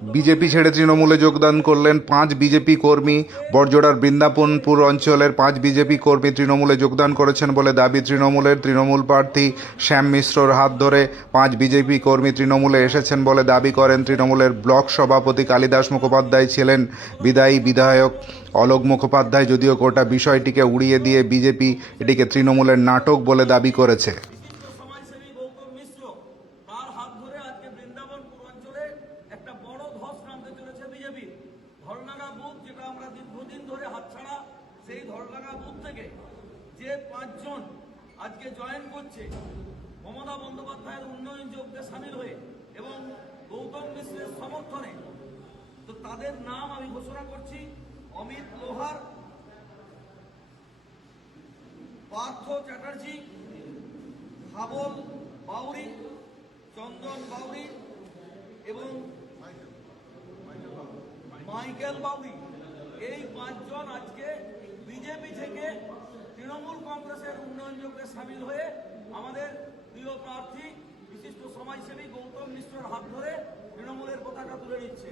BJP ছেড়ে তৃণমূলে যোগদান করলেন 5 বিজেপি কর্মী। বড়জোড়ার বৃন্দাবনপুর অঞ্চলের 5 বিজেপি কর্মী তৃণমূলে যোগদান করেছেন বলে দাবি তৃণমূলের। তৃণমূল প্রার্থী শ্যাম মিশ্রর হাত ধরে 5 বিজেপি কর্মী তৃণমূলে এসেছেন বলে দাবি করেন তৃণমূলের ব্লক সভাপতি কালিদাস মুখোপাধ্যায়। ছিলেন বিদায়ী বিধায়ক অলোক মুখোপাধ্যায়। যদিও গোটা বিষয়টিকে উড়িয়ে দিয়ে বিজেপি এটিকে তৃণমূলের নাটক বলে দাবি করেছে। ধলডাঙ্গা বুথ যেটা আমরা দীর্ঘদিন ধরে হাতছাড়া, সেই ধলডাঙ্গা বুথ থেকে যে 5 জন আজকে জয়েন করছে মমতা বন্দ্যোপাধ্যায়ের উন্নয়ন যোগ্যে সামিল হয়ে এবং গৌতম মিশ্রের সমর্থনে, তো তাদের নাম আমি ঘোষণা করছি: অমিত লোহার, পার্থ চ্যাটার্জি, হাবল বাউরি, চন্দন বাউরি এবং মাইকেল বাউরি। এই 5 জন আজকে বিজেপি থেকে তৃণমূল কংগ্রেসের উন্নয়ন যোগ্যে সামিল হয়ে আমাদের প্রিয় প্রার্থী বিশিষ্ট সমাজসেবী গৌতম মিশ্রর হাত ধরে তৃণমূলের পতাকা তুলে নিচ্ছে।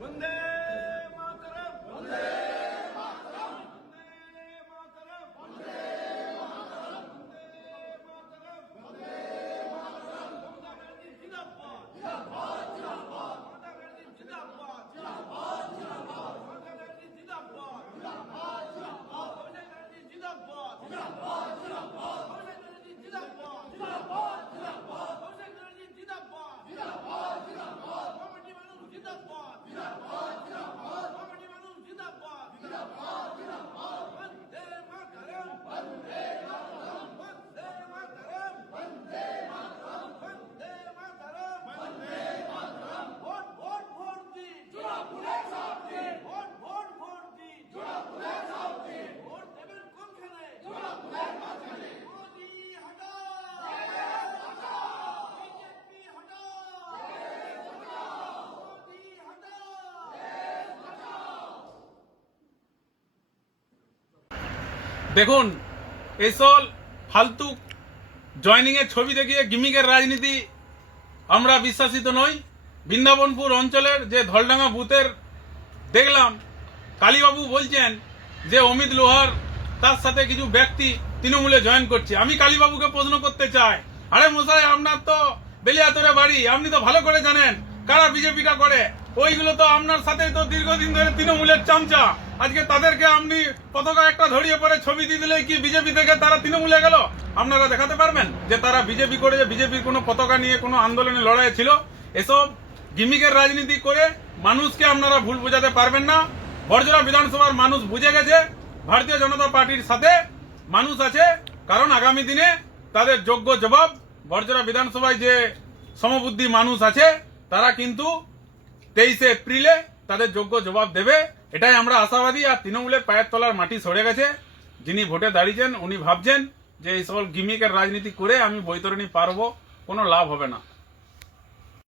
বন্দে মাতরম, বন্দে মাতরম, বন্দে মাতরম, বন্দে মাতরম, বন্দে মাতরম, মমতা ব্যানার্জি জিন্দাবাদ, জিন্দাবাদ, জিন্দাবাদ, মমতা ব্যানার্জি জিন্দাবাদ, জিন্দাবাদ, জিন্দাবাদ, মমতা ব্যানার্জি জিন্দাবাদ, জিন্দাবাদ, জিন্দাবাদ, মমতা ব্যানার্জি জিন্দাবাদ, জিন্দাবাদ, জিন্দাবাদ, মমতা ব্যানার্জি জিন্দাবাদ, জিন্দাবাদ, জিন্দাবাদ, মমতা ব্যানার্জি জিন্দাবাদ, জিন্দাবাদ, জিন্দাবাদ, কমিটি মানুষ জিন্দাবাদ, জিন্দাবাদ, জিন্দাবাদ, কমিটি মানুষ জিন্দাবাদ, জিন্দাবাদ, জিন্দাবাদ, বন্দে মাতরম, বন্দে মাতরম, বন্দে মাতরম, বন্দে মাতরম, বন্দে মাতরম, বন্দে মাতরম। ভোট ভোট ভোট দিন, জোড়াফুলের সব দিন, ভোট ভোট ভোট দিন, জোড়াফুলের সব দিন, ভোট দেবেন কোনখানে? জোড়াফুলের মাঝখানে। মোদি হটাও, বিজেপি হটাও, মোদি হটাও। দেখুন, এইসব ফালতু জয়নিংয়ের ছবি দেখিয়ে গিমিকের রাজনীতি আমরা বিশ্বাসিত নই। বৃন্দাবনপুর অঞ্চলের যে ধলডাঙ্গা বুথের দেখলাম, কালীবাবু বলছেন যে অমিত লোহার তার সাথে কিছু ব্যক্তি তৃণমূলে জয়েন করছে। আমি কালীবাবুকে প্রশ্ন করতে চাই, আরে মশাই, আপনার তো বেলিয়াতরে বাড়ি, আপনি তো ভালো করে জানেন কারা বিজেপিটা করে। ওইগুলো তো আপনার সাথে তো দীর্ঘদিন ধরে তৃণমূলের চামচা। আজকে তাদেরকে আপনি পতাকা একটা ধরিয়ে পরে ছবি দিয়ে দিলে কি বিজেপি থেকে তারা তৃণমূলে গেল? আপনারা দেখাতে পারবেন যে তারা বিজেপি করে, যে বিজেপির কোনো পতাকা নিয়ে কোনো আন্দোলনে লড়াই ছিল? এসব গিমিকের রাজনীতি করে মানুষকে আপনারা ভুল বোঝাতে পারবেন না। বড়জোড়া বিধানসভার মানুষ বুঝে গেছে ভারতীয় জনতা পার্টির সাথে মানুষ আছে, কারণ আগামী দিনে তাদের যোগ্য জবাব বড়জোড়া বিধানসভায় যে সমবুদ্ধি মানুষ আছে তারা কিন্তু 23শে এপ্রিলে তাদের যোগ্য জবাব দেবে, এটাই আমরা আশাবাদী। আর তৃণমূলের পায়ের তলার মাটি সরে গেছে। যিনি ভোটে দাঁড়িয়েছেন উনি ভাবছেন যে এই সকল গিমিকের রাজনীতি করে আমি বৈতরণী পারবো, কোনো লাভ হবে না।